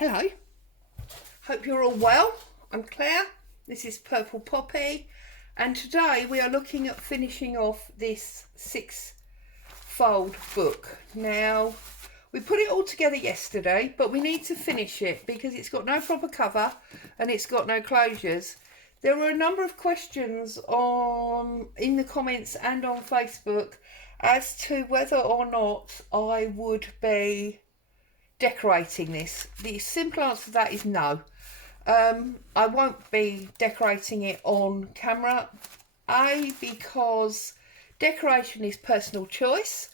Hello, hope you're all well. I'm Claire, this is Purple Poppy, and today we are looking at finishing off this 6-fold book. Now, we put it all together yesterday, but we need to finish it because it's got no proper cover and it's got no closures. There were a number of questions in the comments and on Facebook as to whether or not I would be decorating this. The simple answer to that is no. I won't be decorating it on camera. Because decoration is personal choice,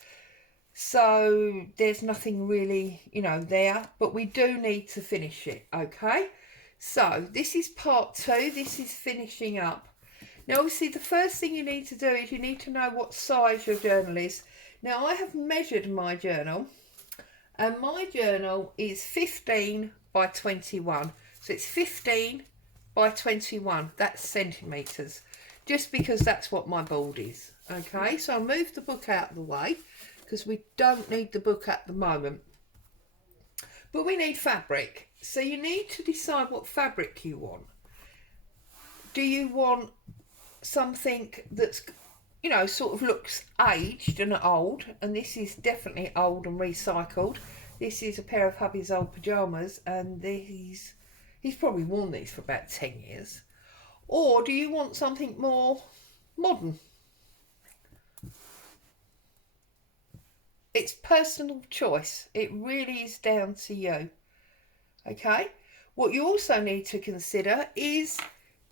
so there's nothing really, there, but we do need to finish it. Okay, so this is part 2. This is finishing up. Now obviously the first thing you need to do is you need to know what size your journal is. Now I have measured my journal, and my journal is 15 by 21. So it's 15 by 21. That's centimetres. Just because that's what my board is. Okay, so I'll move the book out of the way because we don't need the book at the moment. But we need fabric. So you need to decide what fabric you want. Do you want something that's, sort of looks aged and old, and this is definitely old and recycled. This is a pair of hubby's old pyjamas, and he's probably worn these for about 10 years. Or do you want something more modern? It's personal choice. It really is down to you. Okay, what you also need to consider is,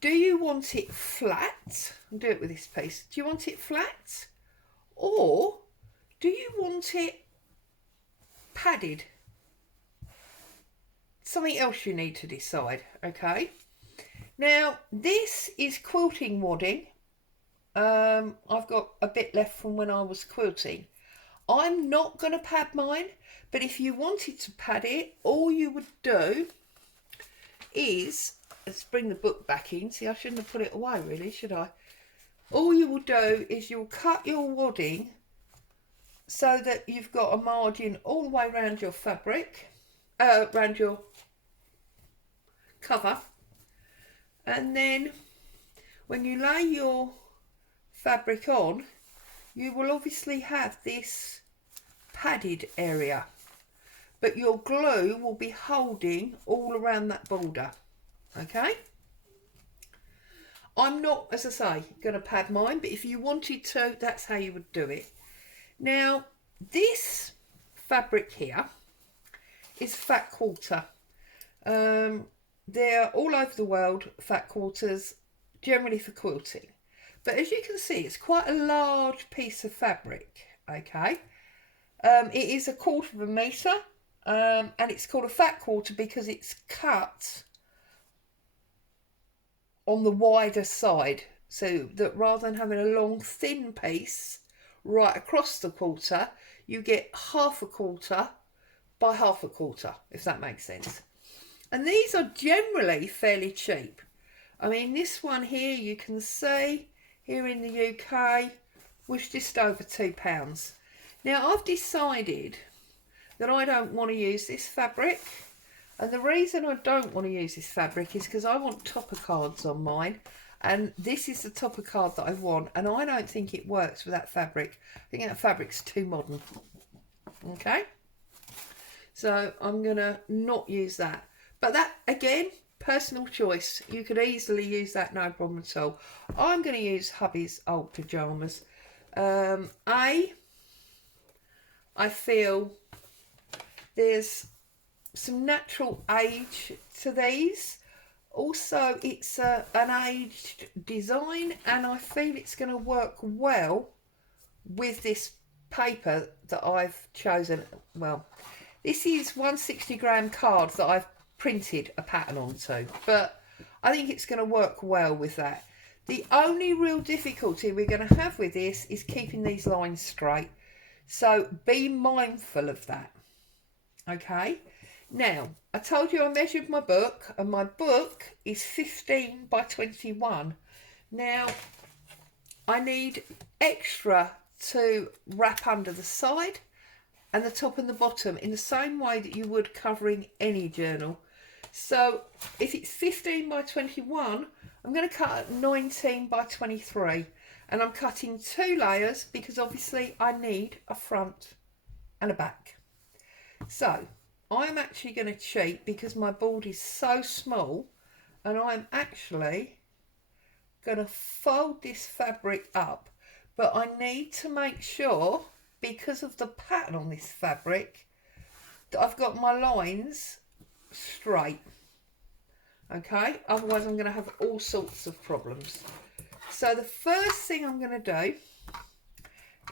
do you want it flat? I'll do it with this piece. Do you want it flat, or do you want it padded? Something else you need to decide. Okay, now this is quilting wadding. I've got a bit left from when I was quilting. I'm not going to pad mine, but if you wanted to pad it, all you would do is, let's bring the book back in. See, I shouldn't have put it away really, should I? All you will do is you'll cut your wadding so that you've got a margin all the way around your fabric, around your cover, and then when you lay your fabric on, you will obviously have this padded area, but your glue will be holding all around that border. Okay, I'm not, as I say, going to pad mine, but if you wanted to, that's how you would do it. Now this fabric here is fat quarter. They're all over the world, fat quarters, generally for quilting. But as you can see, it's quite a large piece of fabric, okay? It is 1/4 metre, and it's called a fat quarter because it's cut on the wider side, so that rather than having a long, thin piece right across the quarter, you get 1/2 quarter by 1/2 quarter, if that makes sense. And these are generally fairly cheap. I mean, this one here, you can see, here in the UK, was just over £2. Now, I've decided that I don't want to use this fabric. And the reason I don't want to use this fabric is because I want topper cards on mine. And this is the topper card that I want. And I don't think it works with that fabric. I think that fabric's too modern. Okay? So I'm going to not use that. But that, again, personal choice. You could easily use that, no problem at all. I'm going to use hubby's old pyjamas. I feel there's some natural age to these. Also, it's an aged design, and I feel it's going to work well with this paper that I've chosen. Well, this is 160 gram card that I've printed a pattern onto, but I think it's going to work well with that. The only real difficulty we're going to have with this is keeping these lines straight, so be mindful of that. Okay, now I told you I measured my book, and my book is 15 by 21. Now I need extra to wrap under the side and the top and the bottom in the same way that you would covering any journal. So if it's 15 by 21, I'm going to cut at 19 by 23, and I'm cutting 2 layers because obviously I need a front and a back. So I'm actually going to cheat because my board is so small, and I'm actually going to fold this fabric up, but I need to make sure, because of the pattern on this fabric, that I've got my lines straight. Okay, otherwise I'm going to have all sorts of problems. So the first thing I'm going to do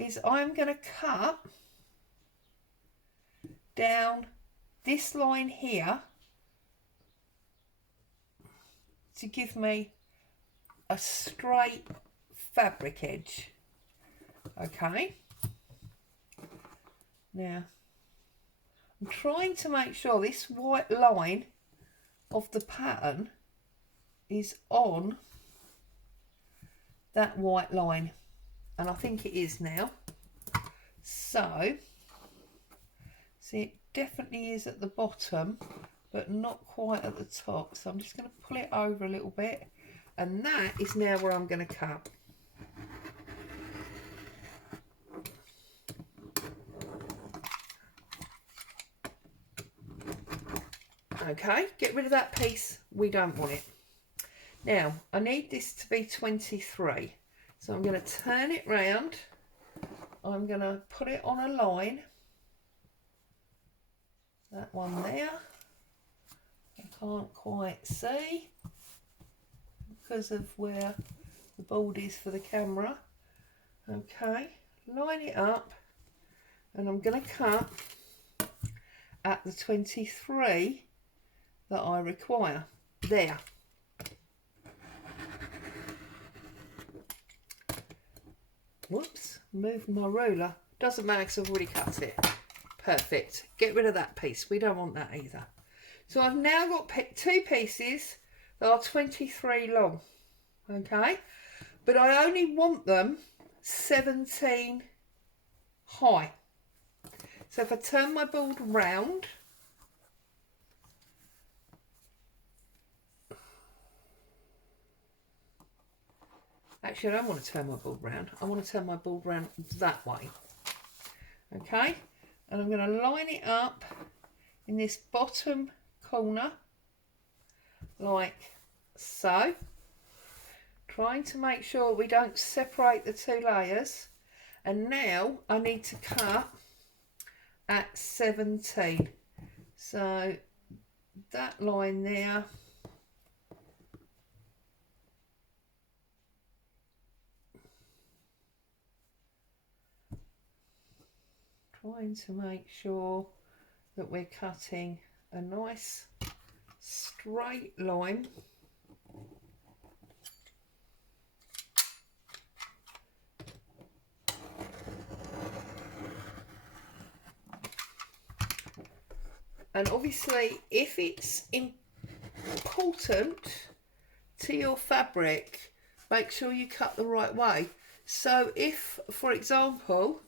is I'm going to cut down this line here to give me a straight fabric edge. Okay, now I'm trying to make sure this white line of the pattern is on that white line, and I think it is now. So see, it definitely is at the bottom but not quite at the top, so I'm just going to pull it over a little bit, and that is now where I'm going to cut. Okay, get rid of that piece, we don't want it. Now I need this to be 23, so I'm going to turn it round, I'm going to put it on a line, that one there, I can't quite see because of where the board is for the camera. Okay, line it up, and I'm going to cut at the 23 that I require. There. Whoops, moved my ruler. Doesn't matter because I've already cut it. Perfect. Get rid of that piece. We don't want that either. So I've now got 2 pieces that are 23 long. Okay, but I only want them 17 high. So if I turn my board round, actually I don't want to turn my board round, I want to turn my board round that way. Okay, and I'm going to line it up in this bottom corner like so, trying to make sure we don't separate the 2 layers. And now I need to cut at 17, so that line there, trying to make sure that we're cutting a nice straight line. And obviously if it's important to your fabric, make sure you cut the right way. So if, for example,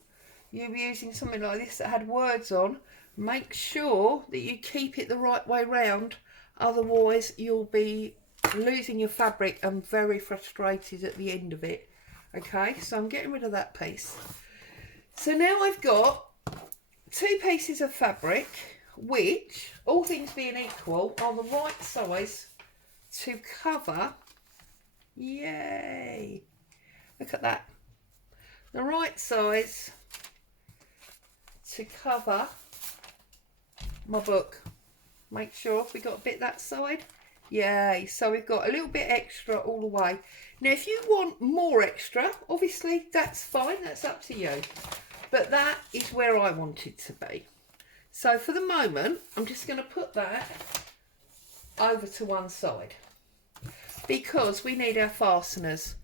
you're using something like this that had words on, make sure that you keep it the right way round, otherwise you'll be losing your fabric and very frustrated at the end of it. Okay, so I'm getting rid of that piece. So now I've got 2 pieces of fabric which, all things being equal, are the right size to cover, yay, look at that, the right size to cover my book. Make sure we got a bit that side, yay, so we've got a little bit extra all the way. Now if you want more extra, obviously that's fine, that's up to you, but that is where I want it to be. So for the moment, I'm just going to put that over to one side because we need our fasteners.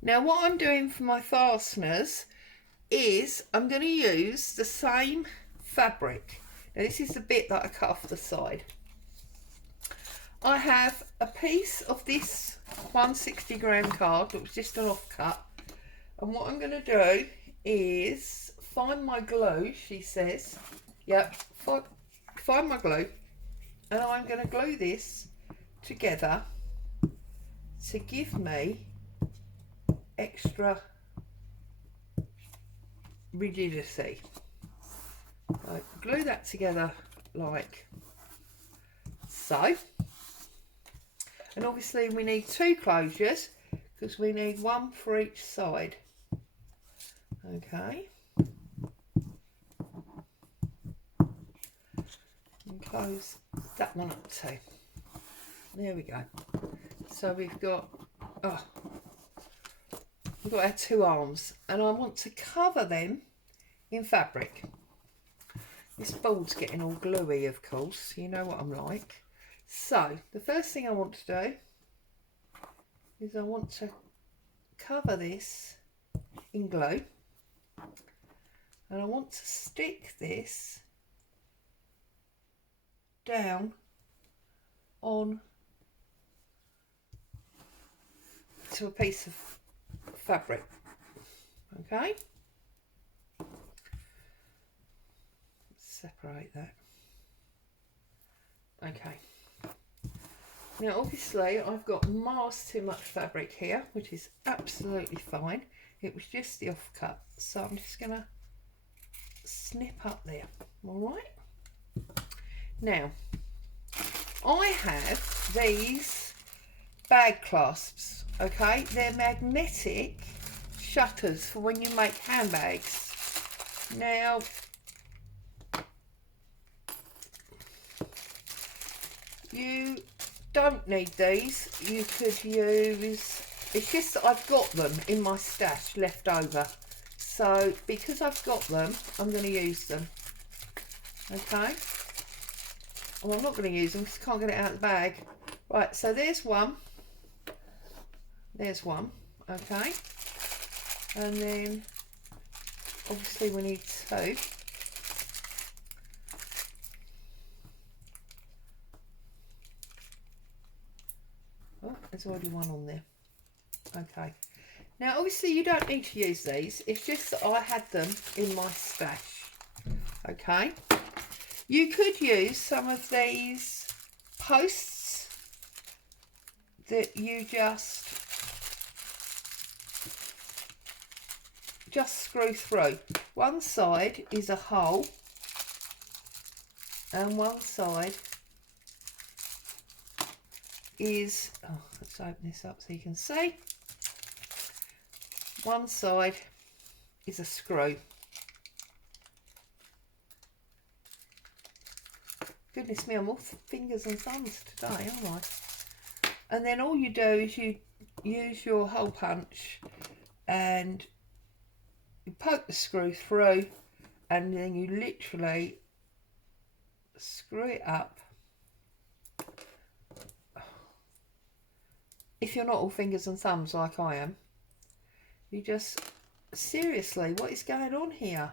Now what I'm doing for my fasteners is I'm going to use the same fabric. Now this is the bit that I cut off the side. I have a piece of this 160 gram card that was just an offcut, and what I'm going to do is find my glue, she says. Yep, find my glue. And I'm going to glue this together to give me extra rigidity. Right, glue that together like so. And obviously we need 2 closures because we need 1 for each side. Okay. And close that one up too. There we go. So we've got our 2 arms, and I want to cover them in fabric. This board's getting all gluey, of course. You know what I'm like. So the first thing I want to do is I want to cover this in glue, and I want to stick this down on to a piece of fabric. Okay, separate that. Okay, now obviously I've got miles too much fabric here, which is absolutely fine. It was just the offcut, so I'm just gonna snip up there. All right, now I have these bag clasps. Okay, they're magnetic shutters for when you make handbags. Now you don't need these. You could use, it's just that I've got them in my stash left over, so because I've got them I'm going to use them. Okay, well, I'm not going to use them because I can't get it out of the bag. Right, so there's one, okay, and then obviously we need 2. Oh, there's already one on there. Okay, now obviously you don't need to use these, it's just that I had them in my stash. Okay, you could use some of these posts that you just screw through. One side is a hole and one side is, oh, let's open this up so you can see. One side is a screw. Goodness me, I'm all fingers and thumbs today, aren't I? And then all you do is you use your hole punch and you poke the screw through, and then you literally screw it up. If you're not all fingers and thumbs like I am, you just, seriously, what is going on here?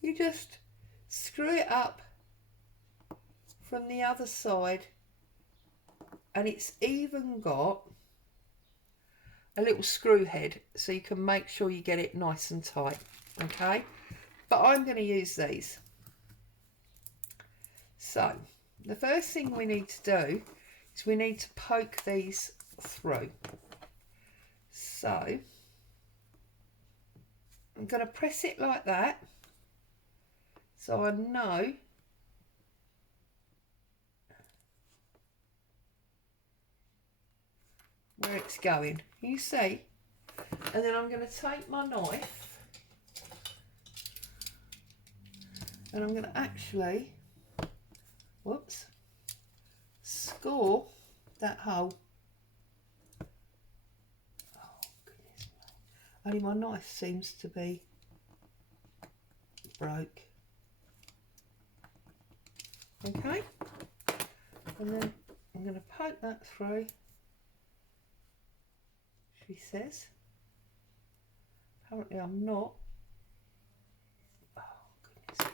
You just screw it up from the other side, and it's even got a little screw head so you can make sure you get it nice and tight. Okay, but I'm going to use these. So the first thing we need to do is we need to poke these through. So I'm going to press it like that so I know where it's going. You see? And then I'm going to take my knife and I'm going to actually, whoops, score that hole. Oh, goodness me. Only my knife seems to be broke. Okay, and then I'm going to poke that through, she says. Apparently I'm not. Oh, goodness.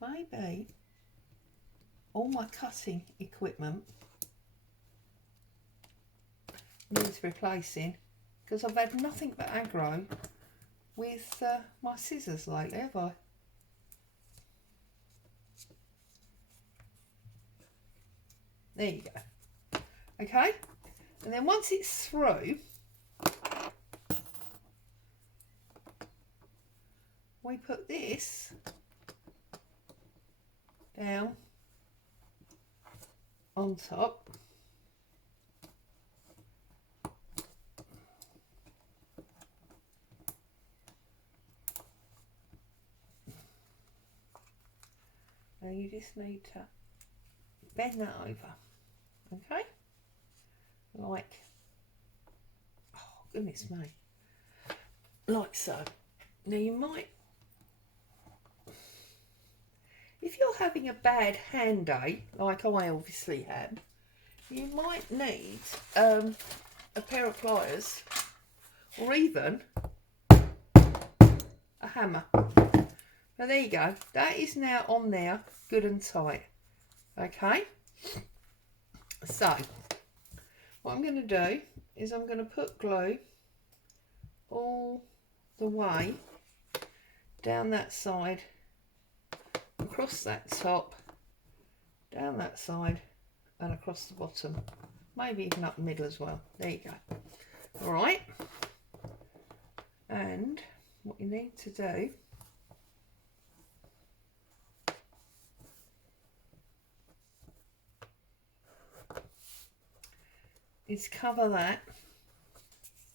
Maybe all my cutting equipment needs replacing, because I've had nothing but aggro with my scissors lately, have I? There you go. Okay, and then once it's through, we put this down on top. And you just need to bend that over, okay? Like, oh goodness me, like so. Now you might, if you're having a bad hand day, like I obviously have, you might need a pair of pliers or even a hammer. Now there you go, that is now on there good and tight. Okay, so what I'm going to do is I'm going to put glue all the way down that side, across that top, down that side and across the bottom, maybe even up the middle as well. There you go. All right, and what you need to do is cover that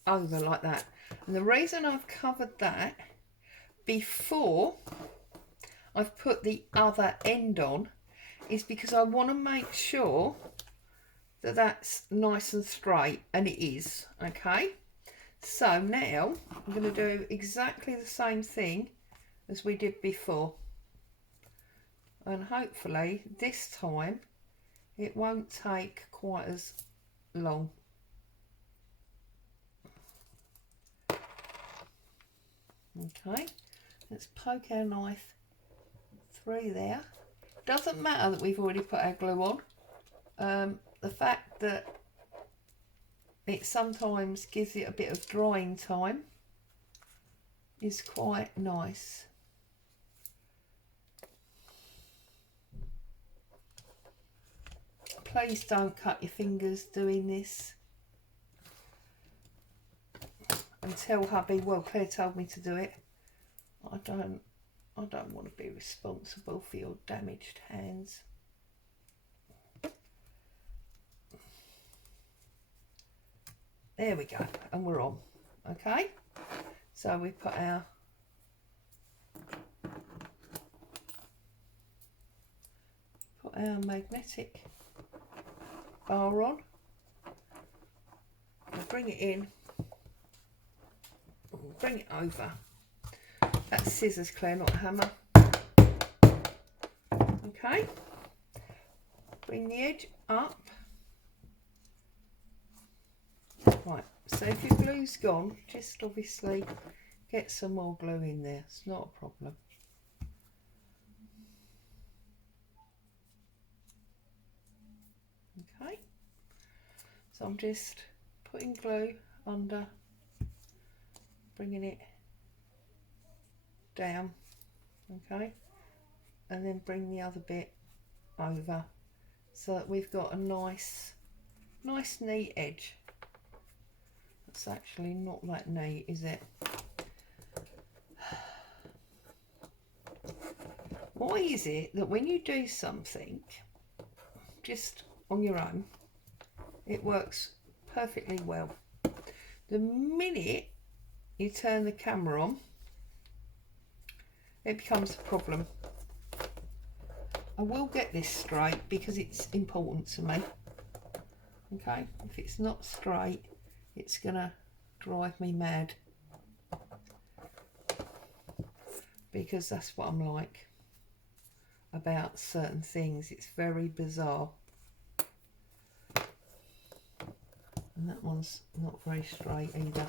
over like that. And the reason I've covered that before I've put the other end on is because I want to make sure that that's nice and straight, and it is. Okay, so now I'm going to do exactly the same thing as we did before, and hopefully this time it won't take quite as long. Okay, let's poke our knife through there. Doesn't matter that we've already put our glue on. The fact that it sometimes gives it a bit of drying time is quite nice. Please don't cut your fingers doing this. And tell hubby, well, Claire told me to do it. I don't want to be responsible for your damaged hands. There we go, and we're on. Okay, so we put our magnetic bar on. We'll bring it in. Bring it over. That's scissors, Claire, not a hammer. Okay. Bring the edge up. Right, so if your glue's gone, just obviously get some more glue in there. It's not a problem. Okay. So I'm just putting glue under, bringing it down, okay, and then bring the other bit over so that we've got a nice neat edge. It's actually not that neat, is it? Why is it that when you do something just on your own, it works perfectly well? The minute you turn the camera on, it becomes a problem. I will get this straight because it's important to me. Okay, if it's not straight, it's gonna drive me mad, because that's what I'm like about certain things. It's very bizarre. And that one's not very straight either.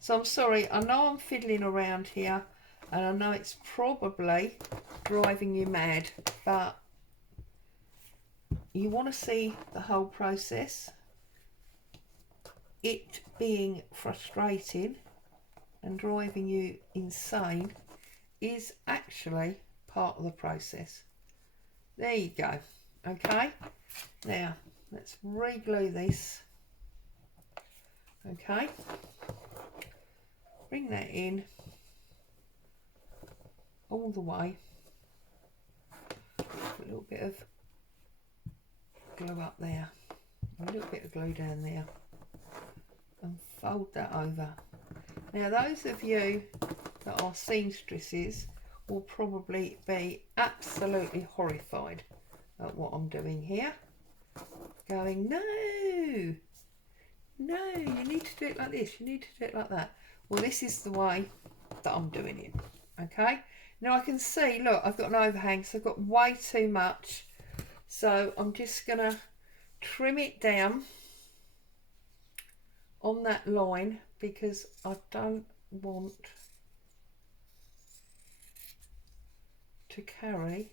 So I'm sorry, I know I'm fiddling around here, and I know it's probably driving you mad, but you want to see the whole process. it being frustrating and driving you insane is actually part of the process. There you go. Okay, now let's re-glue this. Okay, bring that in all the way. Put a little bit of glue up there, a little bit of glue down there, and fold that over. Now those of you that are seamstresses will probably be absolutely horrified at what I'm doing here, going, no, you need to do it like this, you need to do it like that. Well, this is the way that I'm doing it. Okay, now I can see, look, I've got an overhang, so I've got way too much, so I'm just gonna trim it down on that line because I don't want to carry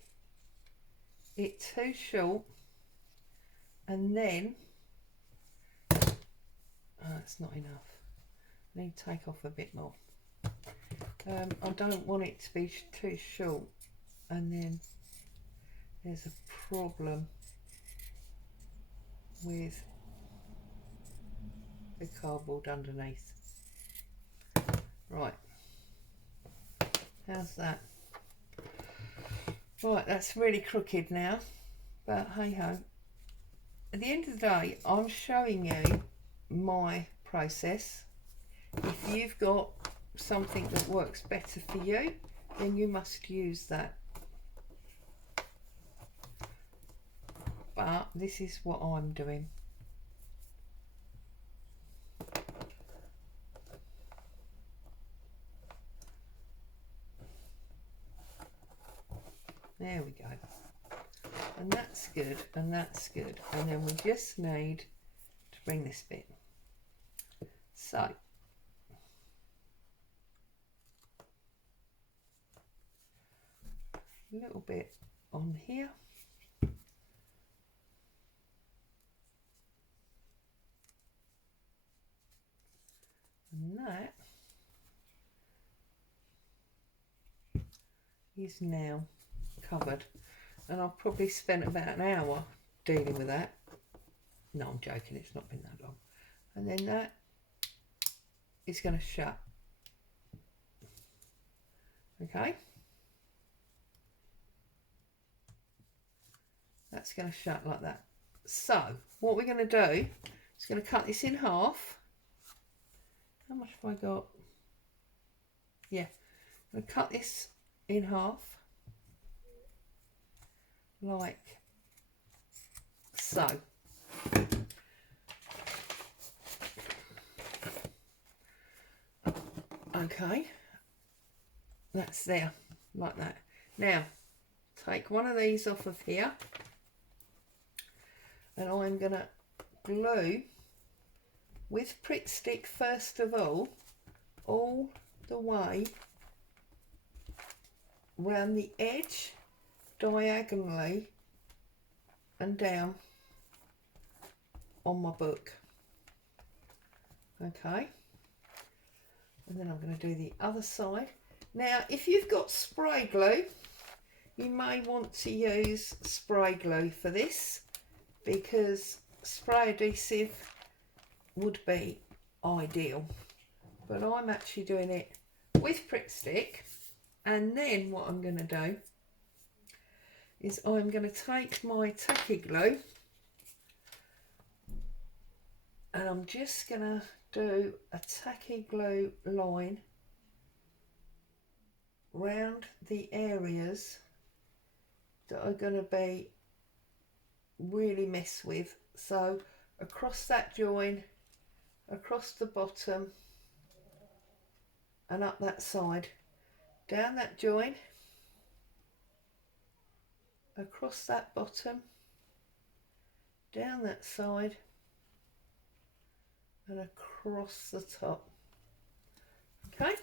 it too short, and then that's not enough. I need to take off a bit more. I don't want it to be too short and then there's a problem with the cardboard underneath. Right, how's that? Right, that's really crooked now, but hey ho. At the end of the day, I'm showing you my process. If you've got something that works better for you, then you must use that. But this is what I'm doing. There we go. And that's good, and that's good. And then we just need to bring this bit. So, a little bit on here. And that is now covered. And I've probably spent about an hour dealing with that. No, I'm joking, it's not been that long. And then that is going to shut. Okay. That's going to shut like that. So, what we're going to do is going to cut this in half. How much have I got? Yeah. I'm going to cut this in half. Like so. Okay, that's there, like that. Now, take one of these off of here, and I'm going to glue with Pritt Stick first of all the way round the edge, diagonally and down on my book. Okay, and then I'm going to do the other side. Now, if you've got spray glue, you may want to use spray glue for this, because spray adhesive would be ideal, but I'm actually doing it with Pritt Stick. And then what I'm going to do is I'm going to take my tacky glue and I'm just going to do a tacky glue line round the areas that are going to be really messed with. So across that join, across the bottom and up that side, down that join, across that bottom, down that side and across the top. Okay,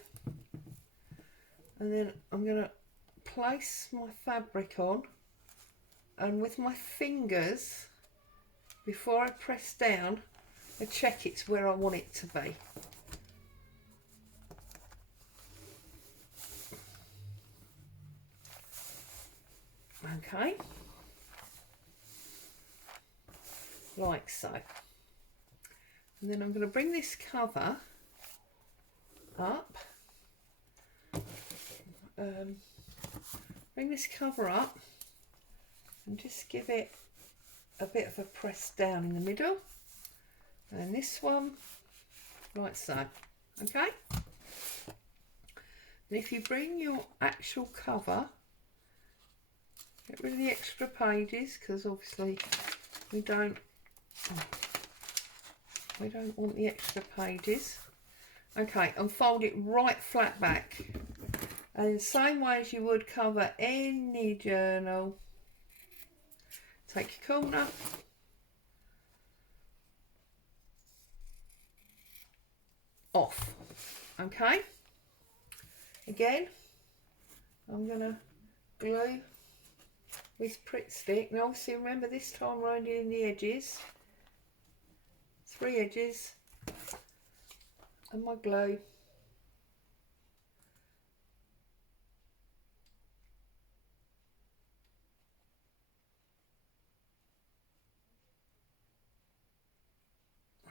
and then I'm going to place my fabric on, and with my fingers, before I press down, to check it's where I want it to be. Okay, like so. And then I'm going to bring this cover up, bring this cover up and just give it a bit of a press down in the middle, and this one like so. Okay, and if you bring your actual cover, get rid of the extra pages, because obviously we don't want the extra pages. Okay, and fold it right flat back, and in the same way as you would cover any journal, take your corner, off. Okay, again I'm gonna glue with Pritt Stick. Now obviously remember, this time round in the edges, 3 edges, and my glue.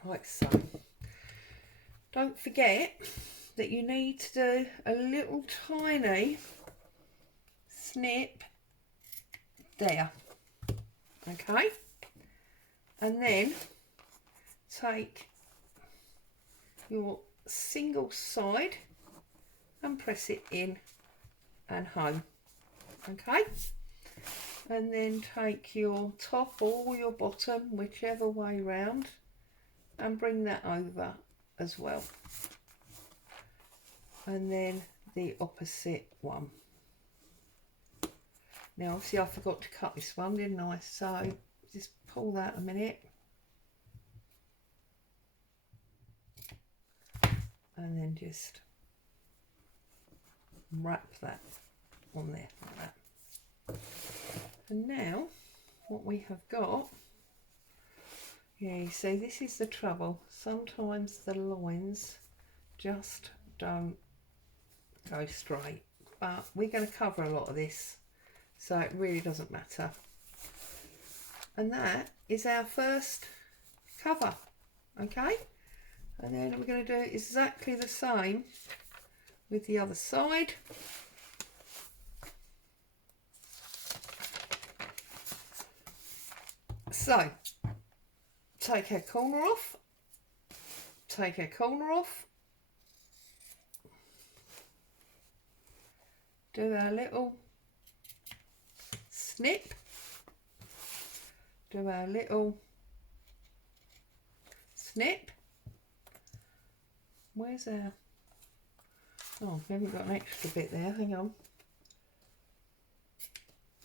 Like so. Don't forget that you need to do a little tiny snip there. Okay, and then take your single side and press it in and home. Okay, and then take your top or your bottom, whichever way round, and bring that over as well, and then the opposite one. Now obviously I forgot to cut this one, didn't I? So just pull that a minute, and then just wrap that on there like that. And now what we have got, yeah, you see, this is the trouble. Sometimes the lines just don't go straight, but we're going to cover a lot of this, so it really doesn't matter. And that is our first cover. Okay, and then we're going to do exactly the same with the other side. So take our corner off, take our corner off, do our little snip, do our little snip. Where's our, oh, we haven't got an extra bit there, hang on,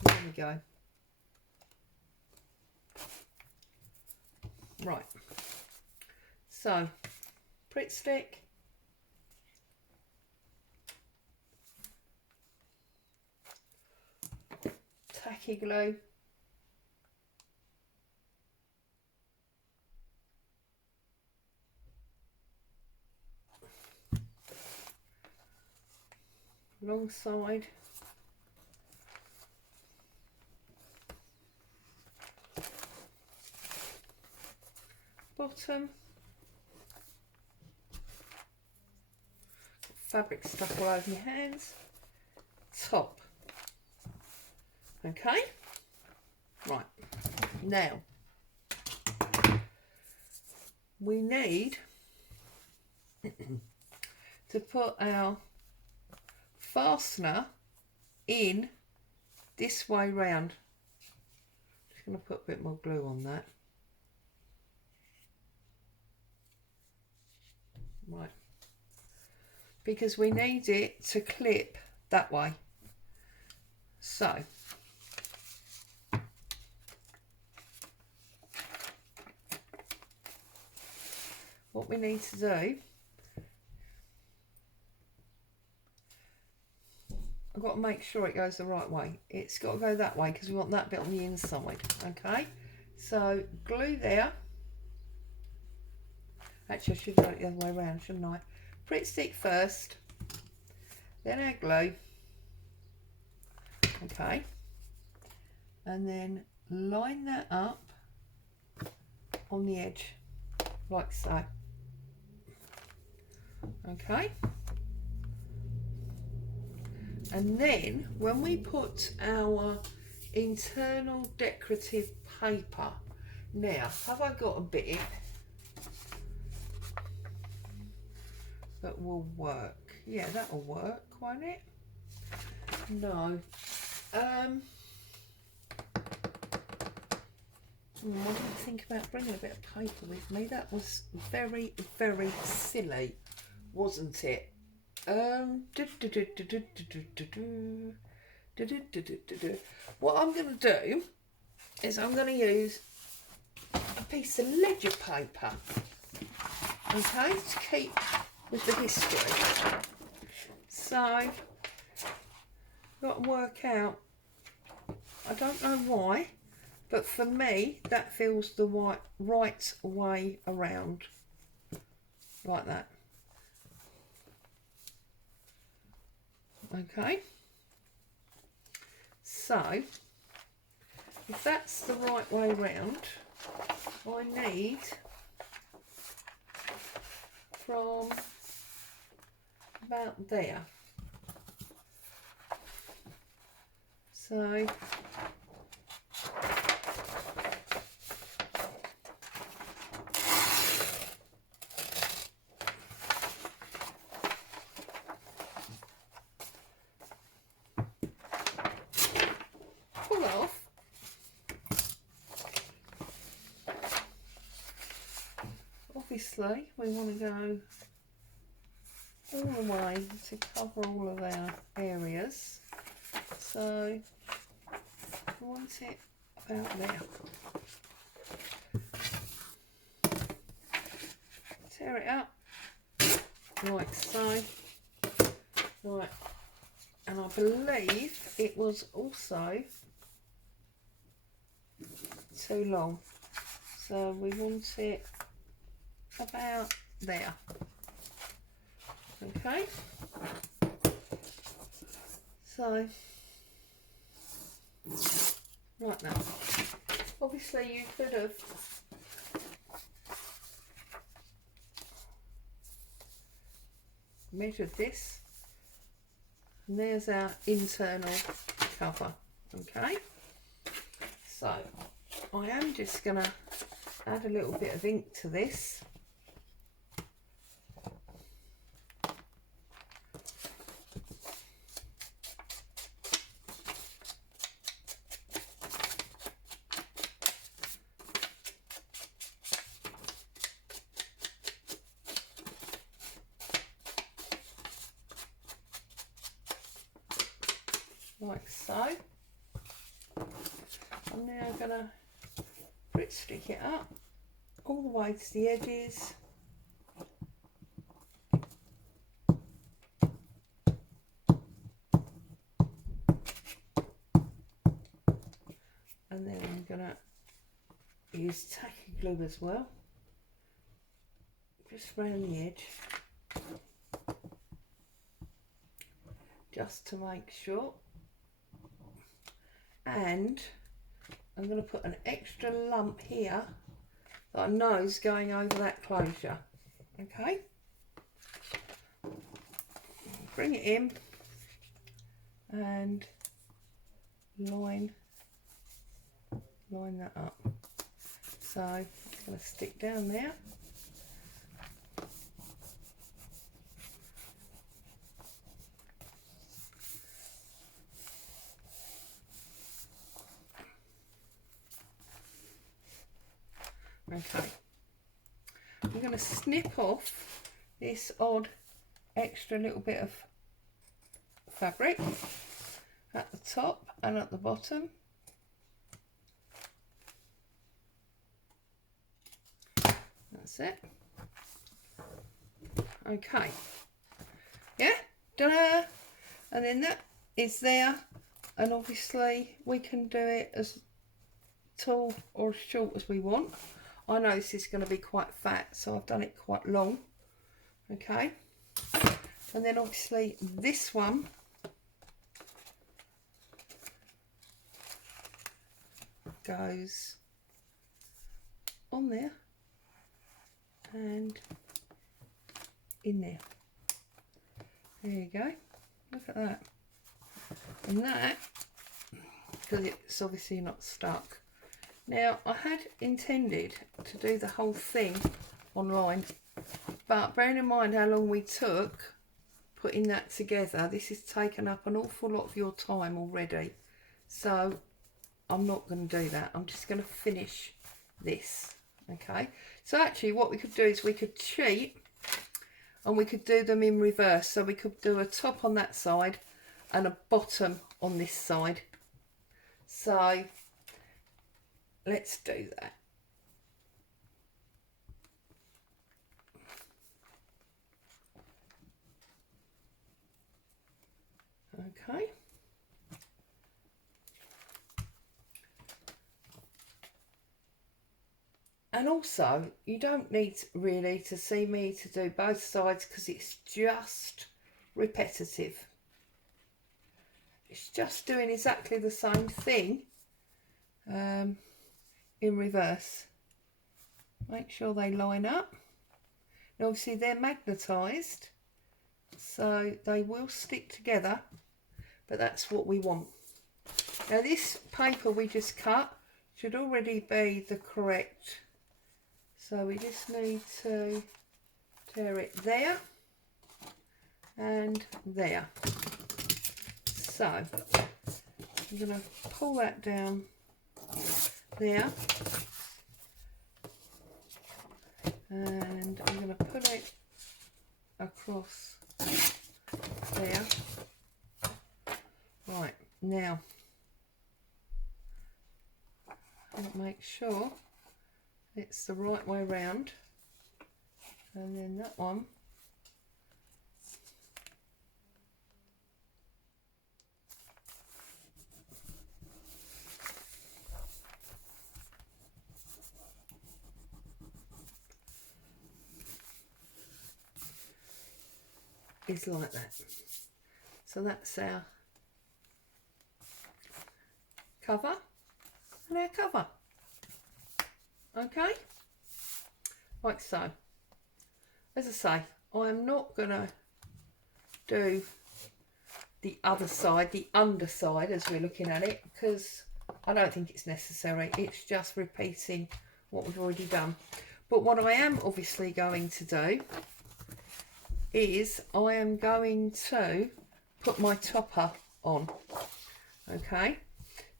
there we go. Right, so Pritt Stick, tacky glue, long side, bottom, fabric stuck all over your hands, top. Okay, right, now we need to put our fastener in this way round. Just going to put a bit more glue on that. Right, because we need it to clip that way. So what we need to do, I've got to make sure it goes the right way. It's got to go that way because we want that bit on the inside. Okay, so glue there, Actually, I should have done it the other way around, shouldn't I? Pritt stick first, then our glue. Okay. And then line that up on the edge, like so. Okay. And then when we put our internal decorative paper, now have I got a bit that will work? Yeah, that'll work, won't it? No. I didn't think about bringing a bit of paper with me. That was very, very silly, wasn't it? What I'm going to do is I'm going to use a piece of ledger paper, okay, to keep with the history. So, got to work out, I don't know why, but for me that feels the right way around, like that. Okay, so if that's the right way round, I need from about there. So pull off. Obviously we want to go all the way to cover all of our areas, so I want it about there. Tear it up like so. Right, and I believe it was also too long, so we want it about there. Okay, so like that. Obviously you could have measured this, and there's our internal cover. Okay, so I am just going to add a little bit of ink to this. Like so. I'm now going to Pritt stick it up all the way to the edges. And then I'm going to use tacky glue as well, just around the edge, just to make sure. And I'm going to put an extra lump here that I know is going over that closure. Okay, bring it in and line that up. So it's going to stick down there. Okay, I'm going to snip off this odd extra little bit of fabric at the top and at the bottom. That's it. Okay, yeah, ta-da! And then that is there, and obviously we can do it as tall or as short as we want. I know this is going to be quite fat, so I've done it quite long. Okay, and then obviously this one goes on there and in there. There you go, look at that. And that, because it's obviously not stuck. Now I had intended to do the whole thing online, but bearing in mind how long we took putting that together, this has taken up an awful lot of your time already, so I'm not going to do that. I'm just going to finish this. Okay, so actually what we could do is we could cheat and we could do them in reverse. So we could do a top on that side and a bottom on this side. So let's do that. Okay. And also, you don't need really to see me to do both sides because it's just repetitive. It's just doing exactly the same thing in reverse. Make sure they line up. And obviously they're magnetised, so they will stick together, but that's what we want. Now this paper we just cut should already be the correct, so we just need to tear it there and there. So I'm going to pull that down there, and I'm going to put it across there. Right, now I'll make sure it's the right way round, and then that one is like that. So that's our cover and our cover. Okay, like so. As I say, I'm not gonna do the other side, the underside, as we're looking at it, because I don't think it's necessary. It's just repeating what we've already done. But what I am obviously going to do is I am going to put my topper on. Okay,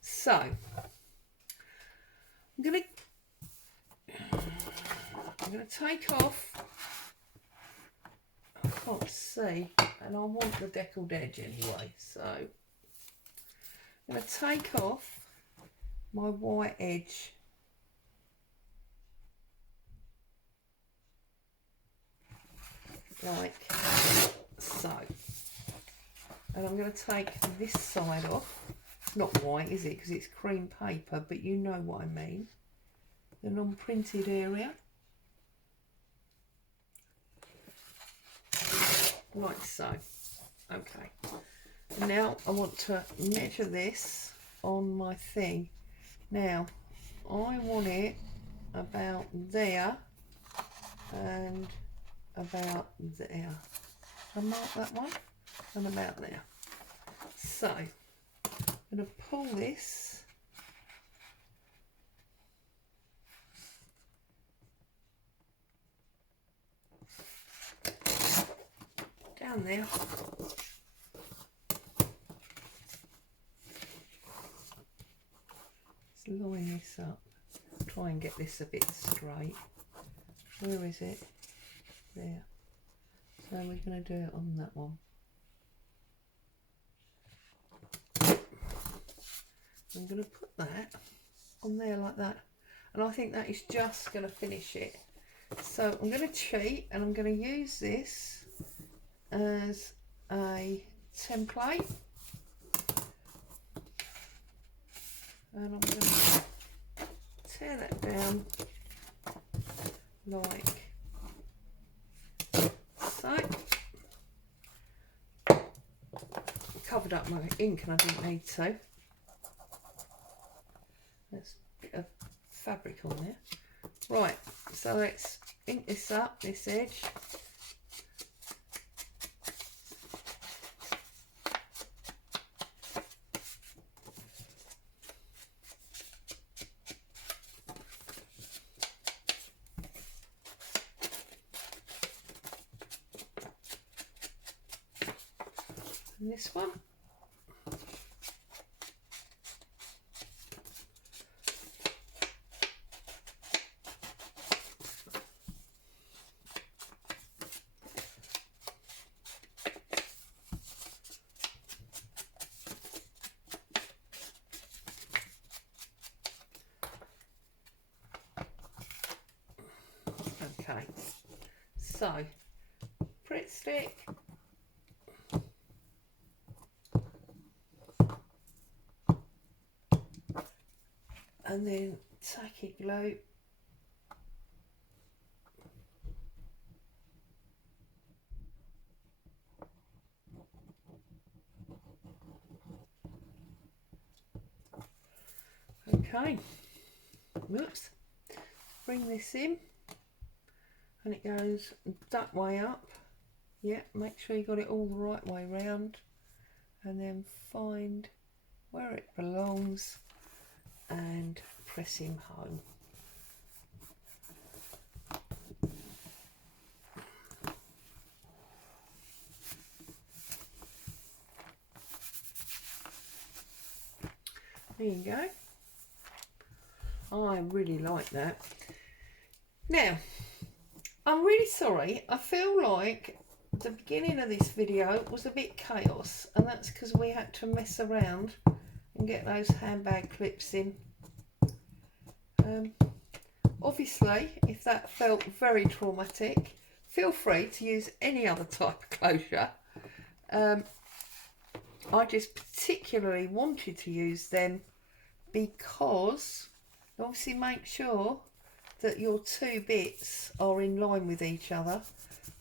so I'm going to take off, I can't see, and I want the deckled edge anyway, so I'm going to take off my white edge like so, and I'm going to take this side off. It's not white, is it, because it's cream paper, but you know what I mean, the non-printed area, like so. Okay, and now I want to measure this on my thing. Now I want it about there and about there. I mark that one and about there. So I'm going to pull this down there. Let's line this up. Try and get this a bit straight. Where is it? There. So we're going to do it on that one. I'm going to put that on there like that, and I think that is just going to finish it. So I'm going to cheat, and I'm going to use this as a template, and I'm going to tear that down like so. Covered up my ink and I didn't need to. There's a bit of fabric on there. Right, so let's ink this up, this edge. And this one. Okay, so Pritt stick, and then tacky glue, okay, whoops, bring this in. And it goes that way up. Yeah, make sure you got it all the right way round, and then find where it belongs and press him home. There you go. I really like that. Now, I'm really sorry, I feel like the beginning of this video was a bit chaos, and that's because we had to mess around and get those handbag clips in. Obviously, if that felt very traumatic, feel free to use any other type of closure. I just particularly wanted to use them because obviously make sure that your two bits are in line with each other,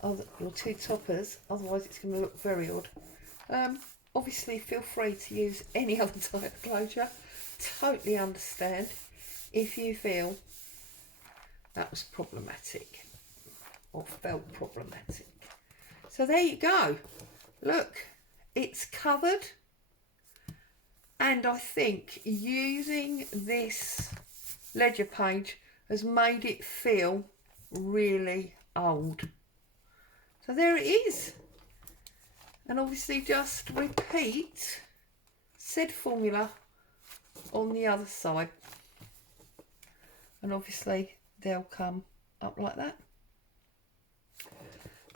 your two toppers, otherwise it's going to look very odd. Obviously feel free to use any other type of closure. Totally understand if you feel that was problematic or felt problematic. So there you go. Look, it's covered, and I think using this ledger page has made it feel really old. So there it is. And obviously just repeat said formula on the other side. And obviously they'll come up like that.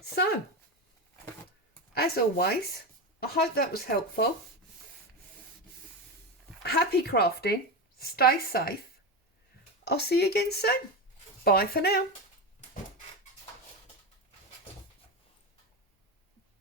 So, as always, I hope that was helpful. Happy crafting. Stay safe. I'll see you again soon. Bye for now.